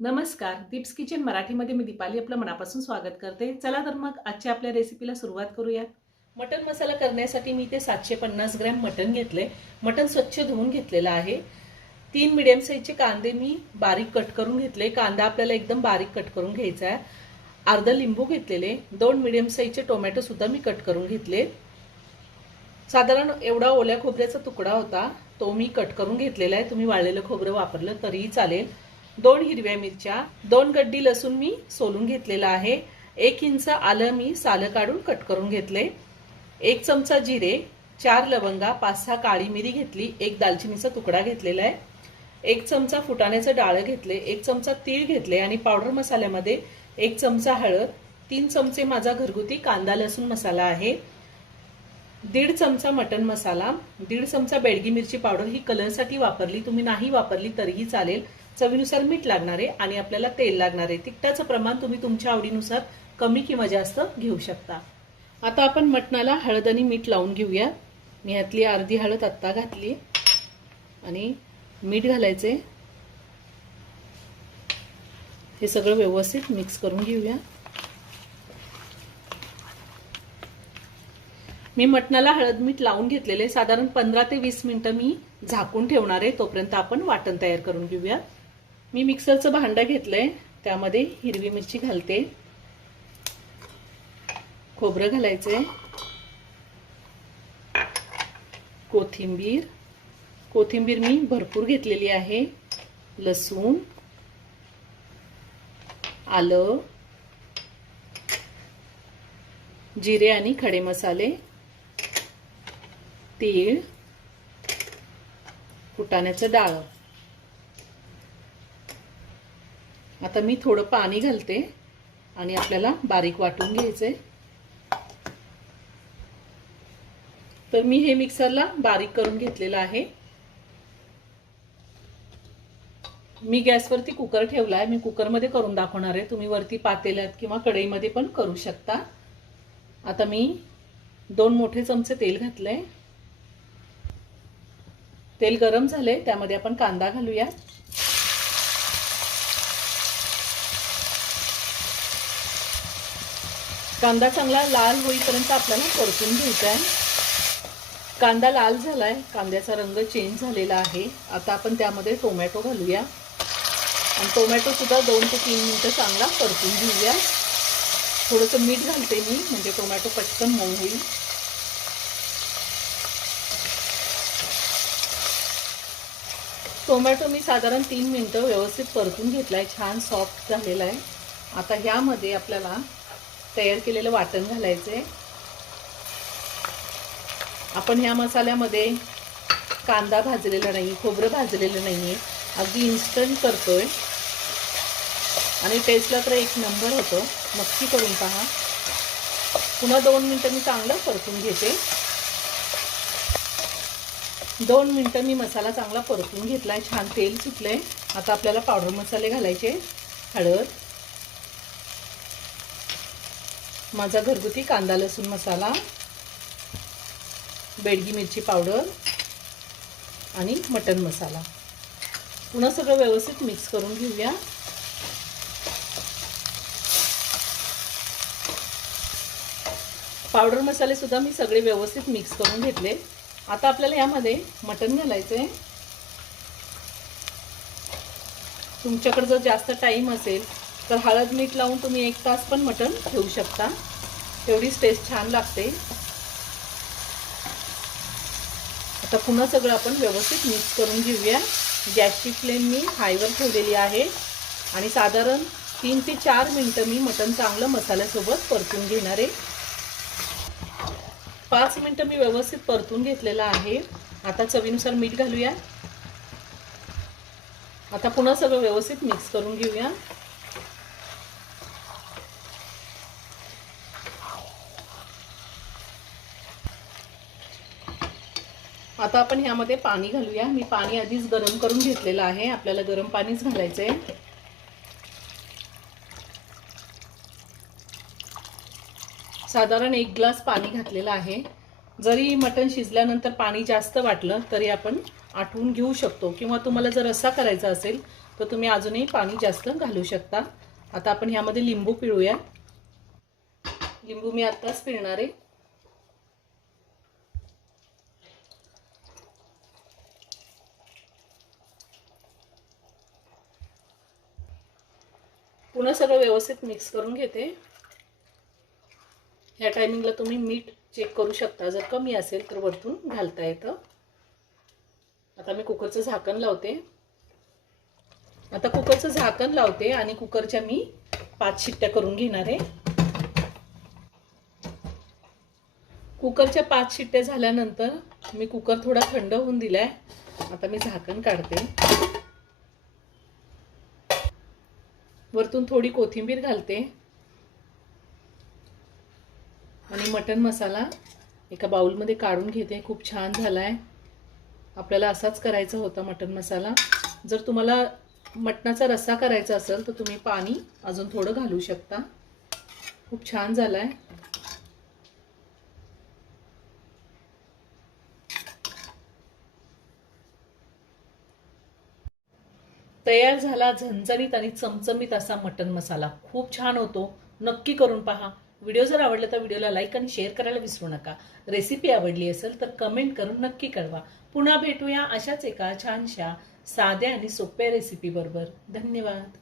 नमस्कार, दीप्स किचन मराठीमध्ये मी दीपाली आपलं मनापासून स्वागत करते। चला तर मग आजच्या आपल्या रेसिपीला सुरुवात करूयात। मटन मसाला करण्यासाठी मी ते 750 ग्रॅम मटन घेतले। मटन स्वच्छ धुवून घेतलेलं आहे। 3 मीडियम साईजचे कांदे मी बारीक कट करून घेतले। कांदा आपल्याला एकदम बारीक कट करून घ्यायचा आहे। अर्धा लिंबू घेतलेले, 2 मीडियम साईजचे टोमॅटो सुद्धा मी कट करून घेतले। साधारण एवढा ओल्या खोबऱ्याचा तुकडा होता, तो मी कट करून घेतलेला आहे। तुम्ही वाळलेलं खोबरं वापरलं तरीही चालेल। 2 हिरव्या मिरच्या, 2 गड्डी लसूण मी सोलून घेतलेला आहे। 1 इंच आलं मी सालं काढून कट करून घेतले। 1 चमचा जिरे, 4 लवंगा, 5-6 काळी मिरी घेतली, 1 दालचिनीचा तुकडा घेतलेला आहे। 1 चमचा फुटाण्याचं डाळ घेतले, 1 चमचा तीळ घेतले आणि पावडर मसाल्यामध्ये 1 चमचा हळद, 3 चमचे माझा घरगुती कांदा लसूण मसाला आहे, 1.5 चमचा मटन मसाला, 1.5 चमचा बेडगी मिरची पावडर ही कलरसाठी वापरली, तुम्ही नाही वापरली तरीही चालेल। चवीनुसार मीठ लागणार आहे आणि आपल्याला तेल लागणार आहे। तिखटाचं प्रमाण तुम्ही तुमच्या आवडीनुसार कमी किंवा जास्त घेऊ शकता। आता आपण मटणाला हळद आणि मीठ लावून घेऊया। मी यातली अर्धी हळद आत्ता घातली आणि मीठ घालायचे। हे सगळं व्यवस्थित मिक्स करून घेऊया। मी मटणाला हळद मीठ लावून घेतलेले, साधारण 15 ते 20 मिनिटं मी झाकून ठेवणार आहे। तोपर्यंत आपण वाटण तयार करून घेऊया। मी मिक्सरचं भांडं घेतलंय, त्यामध्ये हिरवी मिरची घालते, खोबरं घालायचे, कोथिंबीर मी भरपूर घेतलेली आहे, लसूण, आलं, जिरे आणि खडे मसाले, तीळ, फुटाण्याचं डाळ। आता मी थोडं पाणी घालते आणि आपल्याला बारीक वाटून घ्यायचंय। तर मी हे मिक्सरला बारीक करून घेतलेलं आहे। मी गॅसवरती कुकर ठेवला आहे, मी कुकरमध्ये करून दाखवणार आहे। तुम्ही वरती पातेल्यात किंवा कढईमध्ये पण करू शकता। आता मी 2 मोठे चमचे तेल घातले, तेल गरम झाले, त्यामध्ये आपण कांदा घालूया। कांदा चांगला लाल होईपर्यंत आपल्याला परतून घ्यायचा आहे। कांदा लाल झालाय, कांद्याचा रंग चेंज झालेला आहे। आता आपण त्यामध्ये टोमॅटो घालूया आणि टोमॅटो सुद्धा 2 ते 3 मिनिटं चांगला परतून घेऊया। थोडंसं मीठ घालते मी, म्हणजे टोमॅटो पटकन मऊ होईल। टोमॅटो मी साधारण 3 मिनिटं व्यवस्थित परतून घेतलाय, छान सॉफ्ट झालेला आहे। आता ह्यामध्ये आपल्याला तयार केलेलं वाटण घालायचंय। आपण ह्या मसाल्यामध्ये कांदा भाजलेला नाही, खोबरं भाजलेलं नाहीये, अगदी इन्स्टंट करतोय आणि टेस्टला तर एक नंबर होतो, नक्की करून पहा। पुन्हा 2 मिनिटं मी चांगलं परतून घेते। 2 मिनिटं मी मसाला चांगला परतून घेतलाय, छान तेल सुटलंय। आता आपल्याला पावडर मसाले घालायचे, हळद, माझा घरगुती कांदा लसूण मसाला, बेडगी मिरची पावडर आणि मटन मसाला। पुन्हा सगळं व्यवस्थित मिक्स करून घेऊया। पावडर मसाले सुद्धा मी सगळे व्यवस्थित मिक्स करून घेतले। आता आपल्याला यामध्ये मटन घालायचंय। तुमच्याकडे जर जास्त टाइम असेल तर हळद मीठ लावून तुम्ही 1 तास पण मटन ठेवू शकता, तेवढीच टेस्ट छान लागते। आता पुन्हा सगळं आपण व्यवस्थित मिक्स करून घेऊया। गॅसची फ्लेम मी हायवर ठेवलेली आहे आणि साधारण 3 ते 4 मिनिटं मी मटन चांगलं मसाल्यासोबत परतून घेणार आहे। 5 मिनिटं मी व्यवस्थित परतून घेतलेलं आहे। आता चवीनुसार मीठ घालूया। आता पुन्हा सगळं व्यवस्थित मिक्स करून घेऊया। आता आपण ह्यामध्ये पाणी घालूया। मी पाणी आधीच गरम करून घेतलेलं आहे, आपल्याला गरम पाणीच घालायचंय। साधारण 1 ग्लास पाणी घातलेलं आहे। जरी मटण शिजल्यानंतर पाणी जास्त वाटलं तरी आपण आटवून घेऊ शकतो, किंवा तुम्हाला जर रस्सा करायचा असेल तर तुम्ही अजूनही पाणी जास्त घालू शकता। आता आपण ह्यामध्ये लिंबू पिळूया। लिंबू मी आत्ताच पिळणार आहे। पुन्हा सगळं व्यवस्थित मिक्स करून घेते। ह्या टायमिंगला तुम्ही मीठ चेक करू शकता, जर कमी असेल तर वरतून घालता येतं। आता मी कुकरचं झाकण लावते। आता कुकरचं झाकण लावते आणि कुकरच्या मी 5 शिट्ट्या करून घेणार आहे। कुकरच्या 5 शिट्ट्या झाल्यानंतर मी कुकर थोडा थंड होऊन दिलाय। आता मी झाकण काढते। वरतून थोडी कोथिंबीर घालते आणि मटण मसाला एका बाउलमध्ये काढून घेते। खूप छान झालाय। आपल्याला असाच करायचा होता मटण मसाला। जर तुम्हाला मटणाचा रस्सा करायचा असेल तर तुम्ही पाणी अजून थोडं घालू शकता। खूप छान झालाय। तयार झाला झणझणीत आणि चमचमीत असा मटण मसाला। खूप छान होतो, नक्की करून पहा। व्हिडिओ जर आवडला तर व्हिडिओला लाईक आणि शेअर करायला विसरू नका। रेसिपी आवडली असेल तर कमेंट करून नक्की कळवा। पुन्हा भेटूया अशाच एका छानशा साध्या आणि सोप्या रेसिपी बरोबर। धन्यवाद।